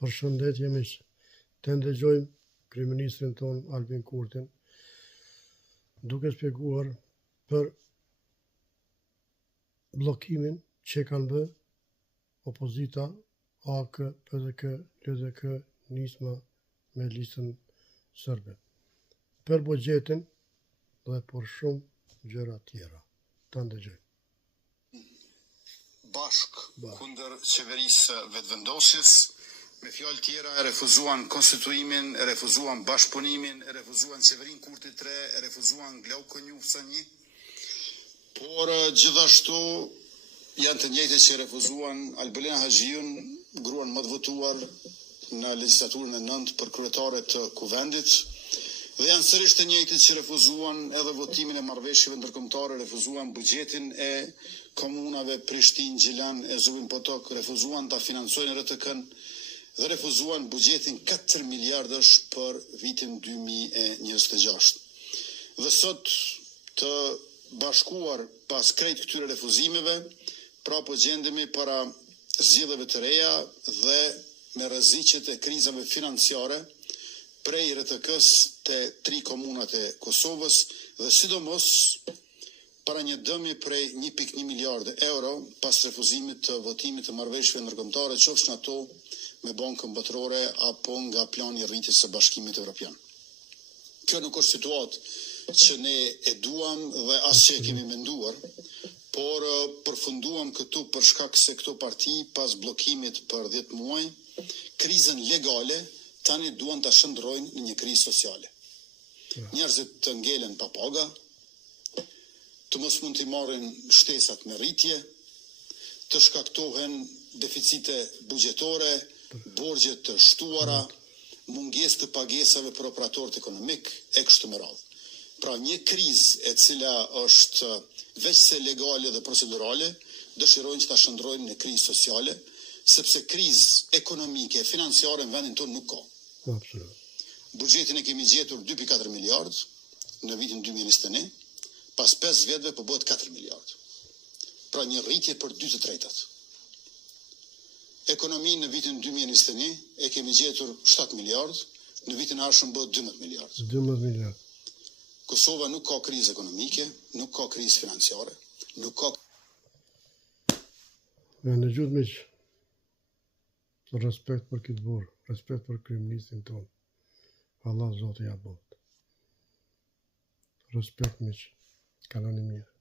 Përshëndetje miq. Të ndëgjojmë kryeministrin ton Albin Kurtin duke shpjeguar për bllokimin që kanë bë opozita AK, PDK, LDK, Nisma me listën serbe për buxhetin dhe për shumë gjëra tjera. Ta ndëgjojmë. Bashk kundër qeverisë vetëvendosjes, me fjalë tjera e refuzuan konstituimin, e refuzuan bashkëpunimin, e refuzuan qeverin Kurti 3, e refuzuan Glauk Konjufsa 1, por gjithashtu janë të njëjtë që refuzuan Albulena Haxhiun, gruan më të votuar në legjislaturën e 9 për kryetare të kuvendit, dhe janë sërish të njëjtë që refuzuan edhe votimin e marrëveshjeve ndërkombëtare, refuzuan buxhetin e komunave Prishtinë, Gjilan e Zubin Potok, refuzuan ta financojnë RTK-n dhe refuzuan buxhetin 4 miliardësh për vitin 2026. Dhe sot të bashkuar pas krejt këtyre refuzimeve, pra po gjendemi para zgjedhjeve të reja dhe me rreziqet e krizave financiare prej RTK-s të 3 komunat e Kosovës dhe sidomos para një dëmi prej 1.1 miliardë euro pas refuzimit të votimit të marrëveshjeve ndërkombëtare, qofshin ato me Bankën Botërore apo nga plani i rritjes së Bashkimit Evropian. Kjo nuk është situatë që ne e duam dhe as që e kemi menduar, por përfunduam këtu për shkak se këto parti pas bllokimit për 10 muaj, krizën legale tani duan ta shndrojnë në një krizë sociale. Njerëzit të ngelen pa paga, të mos mund t'i marrin shtesat me rritje, të shkaktohen deficite buxhetore, borxhe të shtuara, mungesë të pagesave për operatorët ekonomik e kështu me radhë. Pra një krizë e cila është veç se legale dhe procedurale, dëshirojnë që ta shndrojnë në krizë sociale, sepse krizë ekonomike e financiare në vendin tonë nuk ka. Buxhetin e kemi gjetur 2.4 miliardë në vitin 2021, pas 5 vjetëve po bëhet 4 miliardë. Pra një rritje për 2/3. Ekonominë në vitin 2021 e kemi gjetur 7 miliardë, në vitin ardhshëm bëhet 12 miliardë. 12 miliardë. Kosova nuk ka krizë ekonomike, nuk ka krizë financiare, nuk ka... Në gjut miq, respekt për këtë burr, respekt për kryeministin ton. Allah Zoti ja bot. Respekt miq, kaloni mirë.